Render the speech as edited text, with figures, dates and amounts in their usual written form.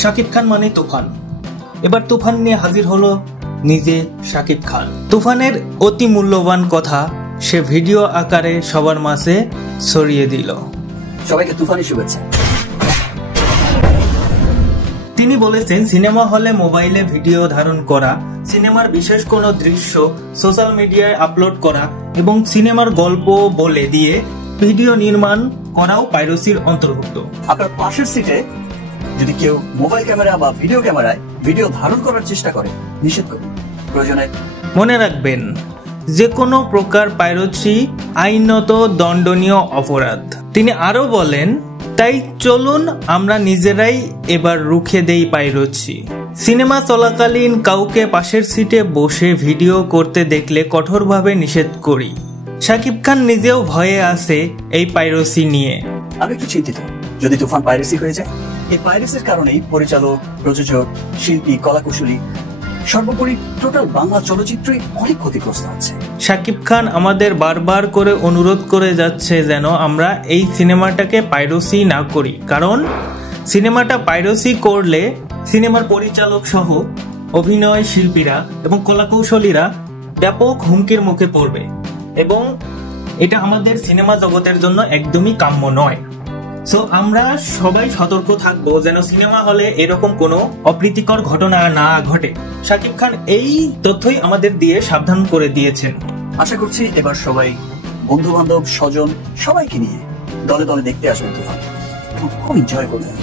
শাকিব খান মানে তুফান। এবার তুফান নিয়ে হাজির হলো নিজে শাকিব খান। তুফানের অতি মূল্যবান কথা সে ভিডিও আকারে সবার মাঝে ছড়িয়ে দিল। সবাইকে তুফানের শুভেচ্ছা। তিনি বলেছেন, সিনেমা হলে মোবাইলে ভিডিও ধারণ করা, সিনেমার বিশেষ কোনো দৃশ্য সোশ্যাল মিডিয়ায় আপলোড করা এবং সিনেমার গল্প বলে দিয়ে ভিডিও নির্মাণ করাও পাইরেসির অন্তর্ভুক্ত। আপনার পাশের সিটে যদি কেউ মোবাইল ক্যামেরা বা ভিডিও ক্যামেরায় ভিডিও ধারণ করার চেষ্টা করে, নিষেধ করুন। প্রয়োজনে মনে রাখবেন, যে কোনো প্রকার পাইরেসি আইনত দণ্ডনীয় অপরাধ। তিনি আরো বলেন, তাই চলুন আমরা নিজেরাই এবার রুখে দেই পাইরেসি। সিনেমা চলাকালীন কাউকে পাশের সিটে বসে ভিডিও করতে দেখলে কঠোরভাবে নিষেধ করি। শাকিব খান নিজেও ভয়ে আছে এই পাইরেসি নিয়ে। আমি একটু চিন্তিত, যদি তুফান পাইরেসি হয়ে যায়। এই পাইরেসির কারণেই পরিচালক, প্রযোজক, শিল্পী, কলাকুশলী, সর্বোপরি টোটাল বাংলা চলচ্চিত্রই অনেক ক্ষতিগ্রস্ত হচ্ছে। শাকিব খান আমাদের বারবার করে অনুরোধ করে যাচ্ছে যেন আমরা এই সিনেমাটাকে পাইরেসি না করি, কারণ সিনেমাটা পাইরেসি করলে সিনেমার পরিচালক সহ অভিনয় শিল্পীরা এবং কলাকৌশলীরা ব্যাপক হুমকির মুখে পড়বে এবং এটা আমাদের সিনেমা জগতের জন্য একদমই কাম্য নয়। সো আমরা সবাই সতর্ক থাকবো যেন সিনেমা হলে এরকম কোনো অপ্রীতিকর ঘটনা না ঘটে। শাকিব খান এই তথ্যই আমাদের দিয়ে সাবধান করে দিয়েছেন। আশা করছি এবার সবাই বন্ধু বান্ধব, স্বজন সবাইকে নিয়ে দলে দলে দেখতে আসবেন তুফান। খুব এনজয় করবেন।